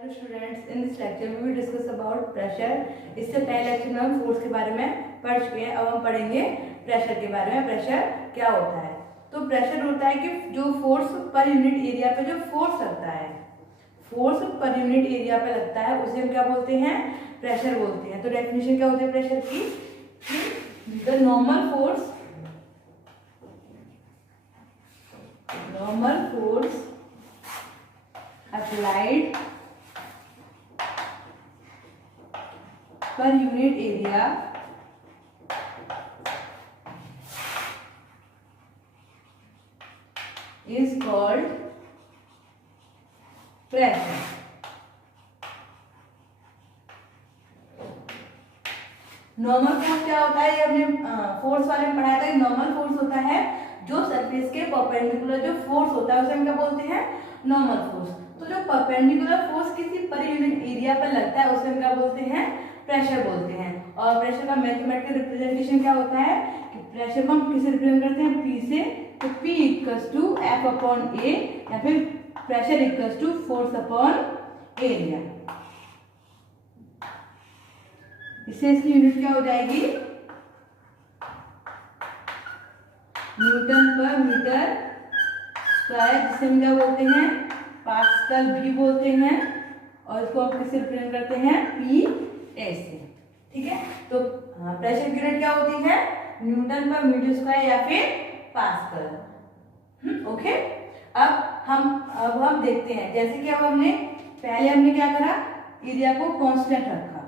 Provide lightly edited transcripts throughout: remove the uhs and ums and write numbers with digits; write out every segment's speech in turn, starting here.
Hello students, in this lecture में we discuss about pressure. इससे पहले लेक्चर में हम फोर्स के बारे में पढ़ चुके हैं। अब हम पढ़ेंगे प्रेशर के बारे में। प्रेशर क्या होता है? तो प्रेशर होता है कि जो फोर्स पर यूनिट एरिया पे जो फोर्स लगता है, फोर्स पर यूनिट एरिया पे लगता है उसे हम क्या बोलते हैं? प्रेशर बोलते हैं। तो डेफिनेशन क्या होती है प्रेशर की? The normal force applied per unit area is called pressure. Normal force क्या होता है? ये हमने फोर्स वाले में पढ़ाया था। नॉर्मल फोर्स होता है जो सरफेस के परपेंडिकुलर जो फोर्स होता है उसे हम क्या बोलते हैं? Normal force. तो जो परपेंडिकुलर फोर्स किसी पर यूनिट एरिया पर लगता है उसे हम क्या बोलते हैं? प्रेशर बोलते हैं। और प्रेशर का मैथमेटिकल रिप्रेजेंटेशन क्या होता है कि प्रेशर को हम किसे रिप्रेजेंट करते हैं? P से। तो P equals to F upon A, या फिर pressure equals to force upon area. इससे इसकी यूनिट क्या हो जाएगी? न्यूटन पर मीटर स्क्वायर, जिसे हम क्या बोलते हैं? पास्कल भी बोलते हैं। और इसको हम किससे रिप्रेजेंट करते हैं? PA से। ठीक है, तो प्रेशर की यूनिट क्या होती है? न्यूटन पर मीटर स्क्वायर या फिर पास्कल। ओके, अब हम देखते हैं। जैसे कि अब पहले हमने क्या करा? एरिया को कांस्टेंट रखा।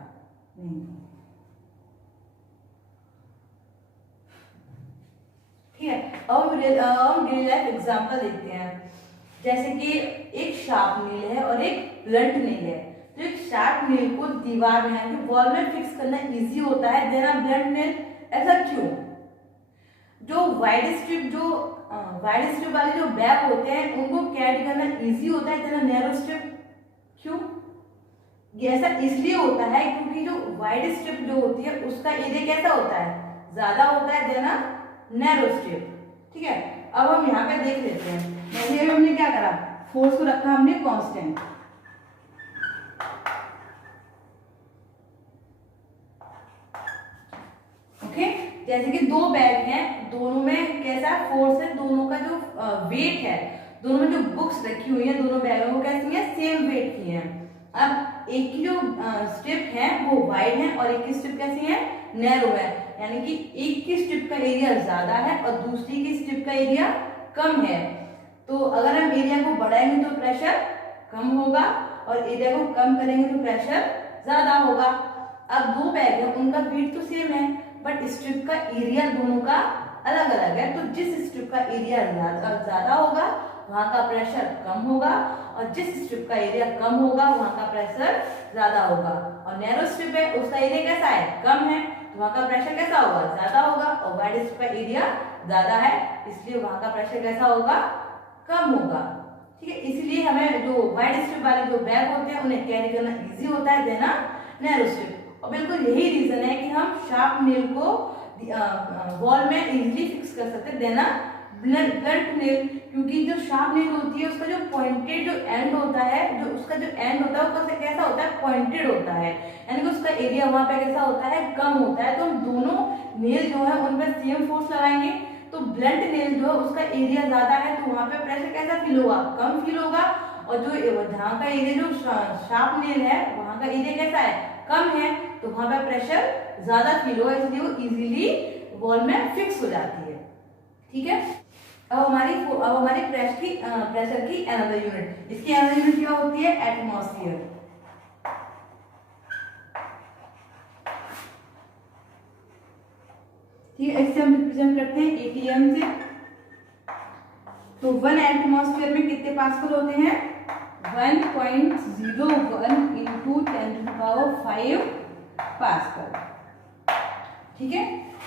ठीक है, अब हम रियल लाइफ एग्जांपल देखते हैं। जैसे कि एक शार्प नील है और एक ब्लंट नील है। तो एक शार्प नील को दीवार में यानी वॉल में फिक्स करना इजी होता है, देना ब्लंट नील। ऐसा क्यों? जो वाइड स्ट्रिप वाले जो बैग होते हैं उनको कैरी करना इजी होता है, देना नैरो स्ट्रिप। क्यों? ये ऐसा इसलिए होता है क्योंकि जो वाइड स्ट्रिप जो होती है उसका एरिया कैसा होता है? ज्यादा होता है, देना नैरो स्ट्रिप। ठीक है, अब हम यहाँ पे देख लेते हैं। पहले हमने क्या करा? फोर्स को रखा हमने कांस्टेंट। ओके, जैसे कि दो बैग हैं, दोनों में कैसा फोर्स है? दोनों का जो वेट है, दोनों में जो बुक्स रखी हुई है दोनों बैगों में कैसी है? सेम वेट की है। अब एक की जो स्ट्रिप है वो वाइड है और एक की स्ट्रिप कैसी है? नैरो है। यानी कि एक की स्ट्रिप का एरिया ज्यादा है और दूसरी की स्ट्रिप का एरिया कम है। तो अगर हम एरिया को बढ़ाएंगे तो प्रेशर कम होगा और एरिया को कम करेंगे तो प्रेशर ज्यादा होगा। अब दो बैग है, उनका वेट तो सेम है बट स्ट्रिप का एरिया दोनों का अलग अलग है। तो जिस स्ट्रिप का एरिया ज्यादा होगा वहां का प्रेशर कम होगा और जिस स्ट्रिप का एरिया कम होगा वहां का प्रेशर ज्यादा होगा। और नैरो स्ट्रिप है, उसका एरिया कैसा है? कम है, तो वहां का प्रेशर कैसा होगा? ज्यादा होगा। और वाइड स्ट्रिप का एरिया ज्यादा है, इसलिए वहां का प्रेशर कैसा होगा? कम होगा। ठीक है, इसलिए हमें जो वाइड स्ट्रिप वाले जो बैग होते हैं उन्हें कैरी करना इजी होता है, देना नैरो स्ट्रिप। और बिल्कुल यही रीजन है कि हम शार्प नील को वॉल में इजीली फिक्स कर सकते हैं, देना ब्लंट नील। क्योंकि जो शार्प नील होती है उसका जो पॉइंटेड जो एंड होता है, जो उसका जो एंड होता है वो कैसा होता है? पॉइंटेड होता है, यानी कि उसका एरिया वहां पे कैसा होता है? कम होता है। तो हम दोनों नील जो है उन पर सेम फोर्स लगाएंगे तो ब्लंट नील जो है उसका एरिया ज्यादा है, तो वहां पे प्रेशर कैसा फील होगा? कम फील होगा। और जो जहाँ का एरिया जो शार्प नील है वहां का एरिया कैसा है? कम है, तो वहां पे प्रेशर ज्यादा फील होगा, इसलिए वो इजीली वॉल में फिक्स हो जाती है। ठीक है, अब हमारी प्रेशर की अनदर यूनिट, इसकी अनदर यूनिट क्या होती है? एटमॉस्फेयर। ठीक है, इससे हम रिप्रेजेंट करते हैं ATM से। तो 1 एटमॉस्फेयर में कितने पास्कल होते हैं? 1.01 इंटू 10⁵ पास्कल। ठीक है,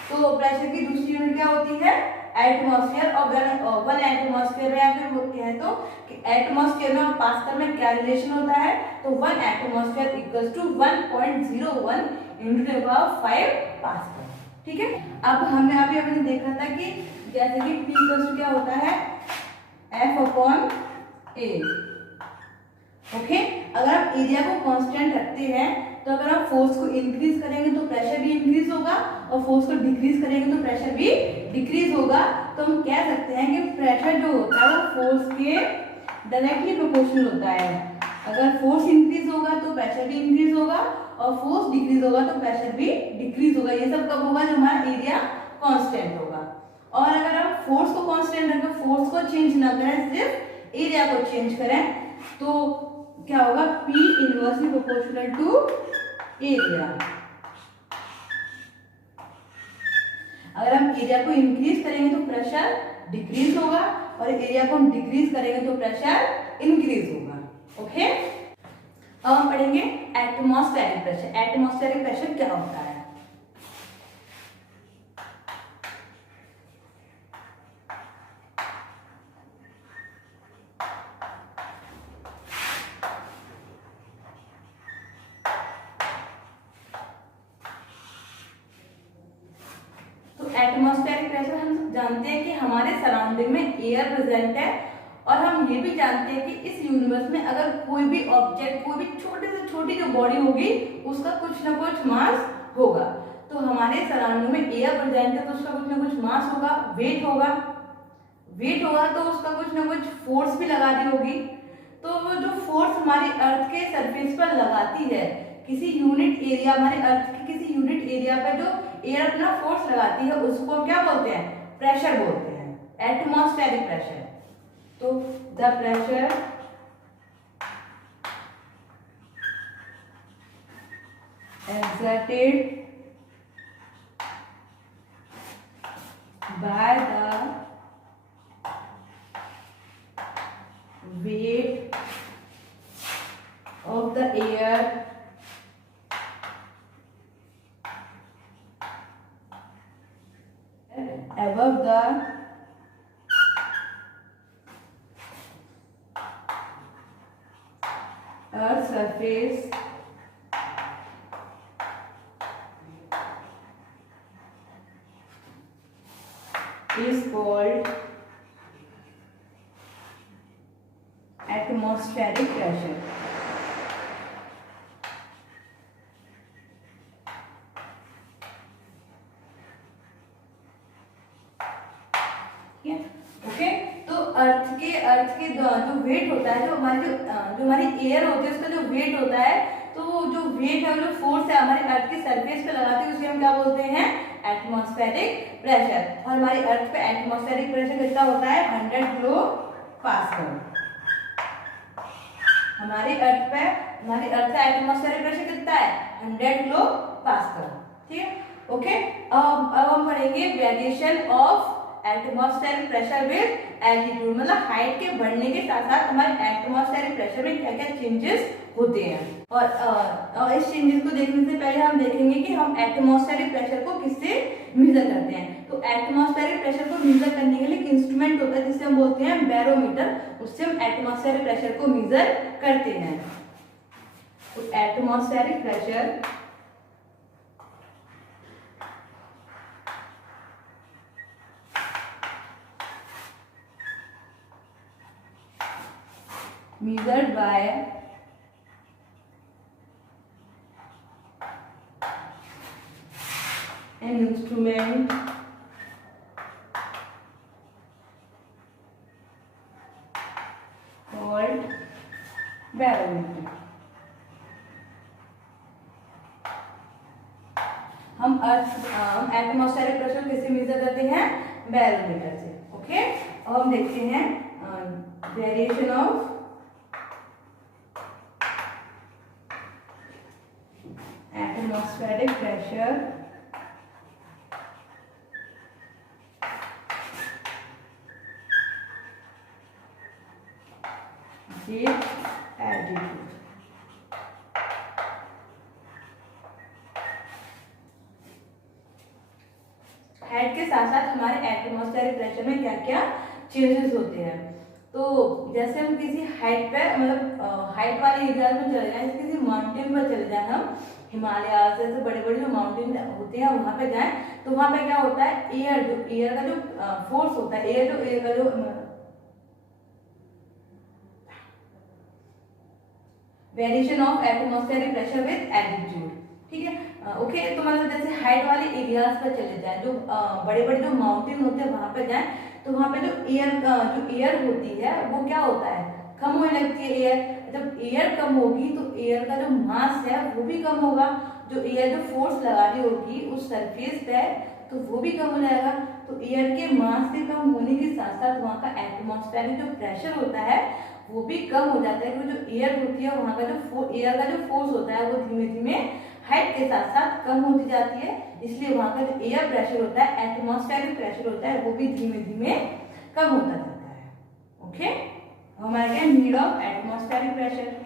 तो प्रेशर की दूसरी यूनिट क्या होती है? एटमॉस्फेयर। और 1 एटमॉस्फेयर में या फिर वो कहें तो कि एटमॉस्फेयर में और पास्कल में क्या रिलेशन होता है? तो 1 atmosphere equals to 1.01 into 10⁵ pascal. ठीक है, अब हमने अभी देखा था कि जैसे कि P इक्वल्स टू क्या होता है? F upon A। ओके, अगर आप एरिया को कांस्टेंट रखते हैं तो अगर आप फोर्स को इंक्रीज करेंगे तो प्रेशर भी इंक्रीज होगा और फोर्स को डिक्रीज करेंगे तो प्रेशर भी डिक्रीज होगा। तो हम कह सकते हैं कि प्रेशर जो होता है वो फोर्स के डायरेक्टली प्रोपोर्शनल होता है। अगर फोर्स इंक्रीज होगा तो प्रेशर भी इंक्रीज होगा और फोर्स डिक्रीज होगा तो प्रेशर भी डिक्रीज होगा। ये सब कब होगा? जब हमारा एरिया कांस्टेंट होगा। और अगर हम फोर्स को कांस्टेंट रखें, फोर्स को चेंज ना करें, सिर्फ एरिया को चेंज करें, तो क्या होगा? P inversely proportional to area. अगर हम एरिया को इंक्रीज करेंगे तो प्रेशर डिक्रीज होगा और एरिया को हम डिक्रीज करेंगे तो प्रेशर इंक्रीज होगा। ओके, अब हम पढ़ेंगे एटमॉस्फेरिक प्रेशर। एटमॉस्फेरिक प्रेशर क्या होता है? एटमॉस्फेरिक प्रेशर हम जानते हैं कि हमारे सराउंडिंग में एयर प्रेजेंट है और हम ये भी जानते हैं कि इस यूनिवर्स में अगर कोई भी ऑब्जेक्ट, कोई भी छोटे से छोटी जो बॉडी होगी उसका कुछ ना कुछ मास होगा। तो हमारे सराउंडिंग में एयर प्रेजेंट है तो उसका कुछ ना कुछ मास होगा, वेट होगा। वेट होगा तो उसका कुछ ना कुछ फोर्स भी लगा दी होगी। तो वो जो फोर्स हमारी अर्थ के सरफेस पर लगाती है, किसी यूनिट एरिया, हमारे अर्थ के किसी यूनिट एरिया पर जो एयर अपना फोर्स लगाती है उसको क्या बोलते हैं? प्रेशर बोलते हैं, एटमॉस्फेरिक प्रेशर। तो the pressure exerted by the weight of the air above the earth's surface is called atmospheric pressure. Okay, तो अर्थ के जो वेट होता है, जो हमारी एयर होती है उसका जो वेट होता है, तो वो जो वेट है, जो फोर्स है हमारे अर्थ की सरफेस पे लगाते हैं उसे हम क्या बोलते हैं? Atmospheric pressure. और हमारी अर्थ पे एटमॉस्फेरिक प्रेशर कितना होता है? 100 किलो पास्कल। हमारी अर्थ का एटमॉस्फेरिक प्रेशर कितना है? 100 किलो पास्कल। ठीक है, ओके। अब हम पढ़ेंगे variation of atmospheric pressure with altitude, मतलब हाइट के बढ़ने के साथ साथ हमारे एटमॉस्फेरिक प्रेशर में क्या क्या चेंजेस होते हैं। और इस चेंजेस को देखने से पहले हम देखेंगे कि हम एटमॉस्फेरिक प्रेशर को किससे मेजर करते हैं। तो एटमॉस्फेरिक प्रेशर को मेजर करने के लिए एक इंस्ट्रूमेंट होता है जिसे हम बोलते हैं बैरोमीटर। उससे हम एटमॉस्फेरिक प्रेशर को मेजर करते हैं। तो atmospheric pressure measured by an instrument called barometer. हम एटमॉस्फेरिक प्रेशर किससे मेजर करते हैं? बैरोमीटर से। ओके, अब हम देखते हैं variation of atmospheric pressure with altitude। Height के साथ साथ हमारे एटमॉस्फेरिक प्रेशर में क्या क्या चेंजेस होते हैं। तो जैसे हम किसी हाइट पे, मतलब हाइट वाले एरिया में चले जाए, किसी माउंटेन पर चले जाए, हम हिमालय जैसे बड़े बड़े जो माउंटेन होते हैं वहां पे जाएं, तो वहां पे क्या होता है? एयर का जो फोर्स होता है, एयर का जो variation of atmospheric pressure with altitude, ठीक है। ओके, तो मतलब जैसे हाइट वाले एरियाज पर चले जाएं, जो बड़े बड़े जो माउंटेन होते हैं वहां पर जाएं, तो वहां पे जो एयर होती है वो क्या होता है, कम होने लगती है एयर। जब एयर कम होगी तो एयर का जो मास है वो भी कम होगा, जो एयर जो फोर्स लगा रही होगी उस सरफेस पे तो वो भी कम हो जाएगा। तो एयर के मास के कम होने के साथ साथ वहाँ का एटमॉस्फेरिक जो प्रेशर होता है वो भी कम हो जाता है, क्योंकि जो एयर होती है वहाँ का जो एयर का जो फोर्स होता है वो धीमे धीमे हाइट के साथ साथ कम होती जाती है, इसलिए वहाँ का जो एयर प्रेशर होता है, एटमॉस्फेरिक प्रेशर होता है, वो भी धीमे धीमे कम होता जाता है। ओके, हमारा क्या need of atmospheric pressure.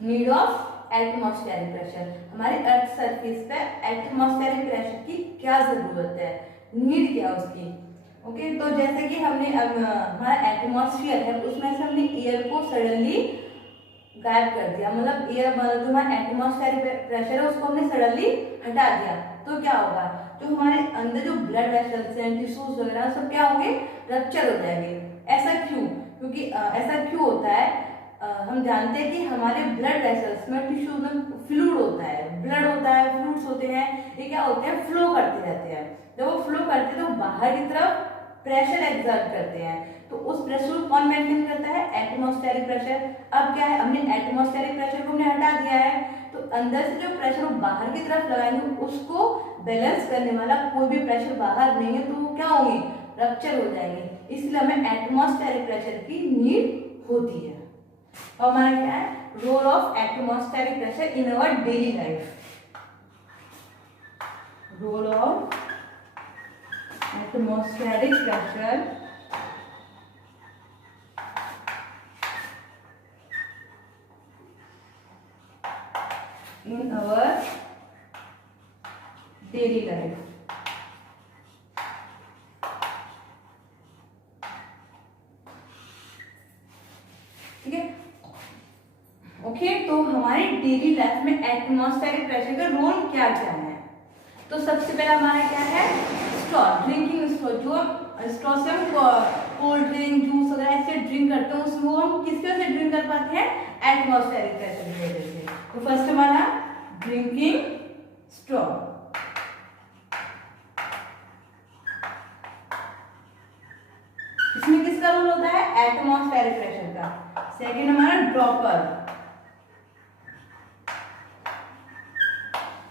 Need of atmospheric pressure, हमारे अर्थ सरफेस पे एटमॉस्फेरिक प्रेशर की क्या जरूरत है, नीड क्या उसकी। ओके, तो जैसे कि हमने हमारा एटमॉस्फेयर है उसमें से हमने एयर को सडनली गायब कर दिया, मतलब एयर जो हमारा एटमॉस्फेरिक प्रेशर है उसको हमने सडनली हटा दिया, तो क्या होगा, जो हमारे अंदर जो ब्लड वेसल्स हैं, टिश्यूज वगैरह सब क्या होंगे, रप्चर हो जाएंगे। ऐसा क्यों, क्योंकि ऐसा क्यों होता है, हम जानते हैं कि हमारे ब्लड वेसल्स में टिश्यू में फ्लूइड होता है, ब्लड होता है, फ्लूइड्स होते हैं, ये क्या होते हैं, फ्लो करते रहते हैं। जब वो फ्लो करते हैं तो बाहर की तरफ प्रेशर एक्सर्ट करते हैं, तो उस प्रेशर को कौन मेंटेन करता है, एटमॉस्फेरिक प्रेशर। अब क्या है, हमने एटमॉस्फेरिक प्रेशर को हमने हटा दिया है, तो अंदर से जो प्रेशर वो बाहर की तरफ लगाएंगे उसको बैलेंस करने वाला कोई भी प्रेशर बाहर नहीं है, तो वो क्या होंगे, रप्चर हो जाएंगे, इसलिए हमें एटमॉस्फेरिक प्रेशर की नीड होती है। और हमारा क्या है, role of atmospheric pressure in our daily life. Role of atmospheric pressure in our daily life. ठीक है, ओके, तो हमारे डेली लाइफ में एटमॉस्फेरिक प्रेशर का रोल क्या क्या है। तो सबसे पहला हमारा क्या है, स्ट्रॉ, ड्रिंकिंग स्ट्रॉ, जो स्ट्रॉ से हम कोल्ड ड्रिंक, जूस वगैरह ऐसे ड्रिंक करते हैं, उसमें हम किसके वजह से ड्रिंक कर पाते हैं, एटमॉस्फेरिक प्रेशर की वजह से। तो फर्स्ट हमारा ड्रिंकिंग स्ट्रॉ, इसमें किसका रोल होता है, एटमॉस्फेरिक प्रेशर का। सेकेंड हमारा ड्रॉपर,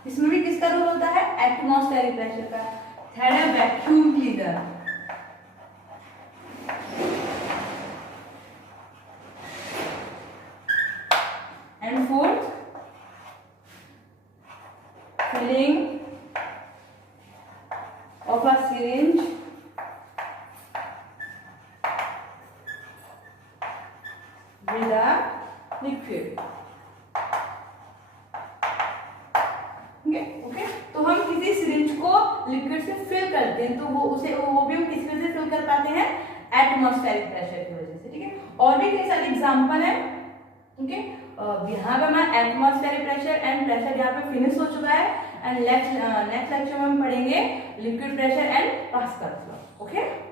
इसमें भी किसका रोल होता है, एटमॉस्फेरिक प्रेशर का। थर्ड है vacuum cleaner, and fourth filling of a syringe with a liquid। Okay, तो हम किसी सिरिंज को लिक्विड से फिल करते हैं, तो वो भी हम किस वजह से फिल कर पाते हैं, एटमॉस्फेरिक प्रेशर की वजह से। ठीक है, और भी कई सारे एग्जांपल है। ओके, यहाँ पे हमारा एटमॉस्फेरिक प्रेशर एंड प्रेशर यहाँ पे फिनिश हो चुका है, एंड नेक्स्ट लेक्चर में हम पढ़ेंगे liquid pressure and Pascal's law. Okay.